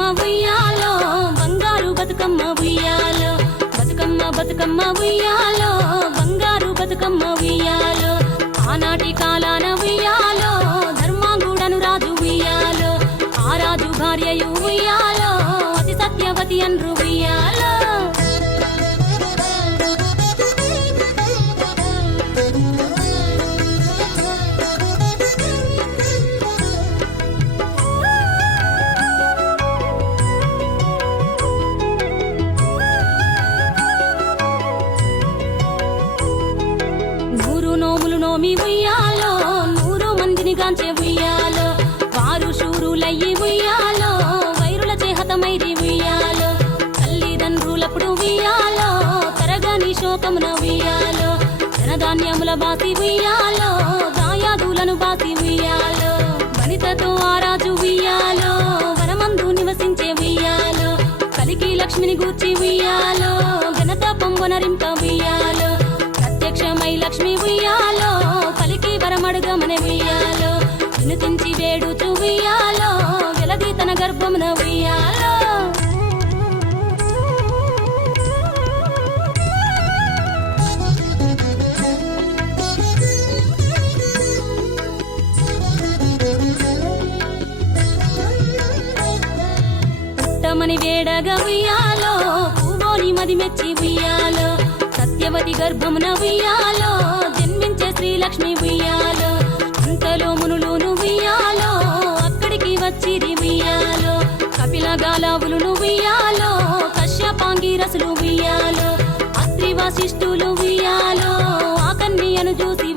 బతుకమ్మ ఉయ్యాలో బంగారు బతుకమ్మ ఉయ్యాలో బతుకమ్మ బతుకమ్మ ఉయ్యాలో బంగారు బతుకమ్మ ఉయ్యాలో ఆనాటి కాలాన ఉయ్యాలో ధర్మాంగుడను రాజు ఉయ్యాలో ఆ రాజు భార్యయు ఉయ్యాలో అతి సత్యవతి అన్రు ఉయ్యాలో నోమి ఉయ్యాలో 100 మందిని గాంచే ఉయ్యాలో వారు శూరులయ్యి ఉయ్యాలో వైరుల చేహతమైరి ఉయ్యాలో తల్లిదండ్రులప్పుడు ఉయ్యాలో తరగని శోకమున ఉయ్యాలో ధనధాన్యముల బాసి ఉయ్యాలో దాయాదులను బాసి ఉయ్యాలో వనితతో ఆరాజు ఉయ్యాలో వనమందు నివసించే ఉయ్యాలో కలికి లక్ష్మిని గూర్చి ఉయ్యాలో ఘనత పొంగొనరింప ఉయ్యాలో ప్రత్యక్షమై లక్ష్మి ఉయ్యాలో పలికి వరమడుగమని ఉయ్యాలో వినుతించి వేడుచు ఉయ్యాలో వెలది తన గర్భమున ఉయ్యాలో పుట్టమని వేడగా ఉయ్యాలో పువ్వోని మది మెచ్చి ఉయ్యాలో సత్యవతి గర్భమున ఉయ్యాలో జన్మించే శ్రీలక్ష్మి ఉయ్యాలో అంతలో మునులును ఉయ్యాలో అక్కడికి వచ్చిరి ఉయ్యాలో కపిల గాలావులును ఉయ్యాలో కశ్యపాంగిరసులు ఉయ్యాలో అత్రి వశిష్ఠులు ఉయ్యాలో ఆ కన్యను చూసి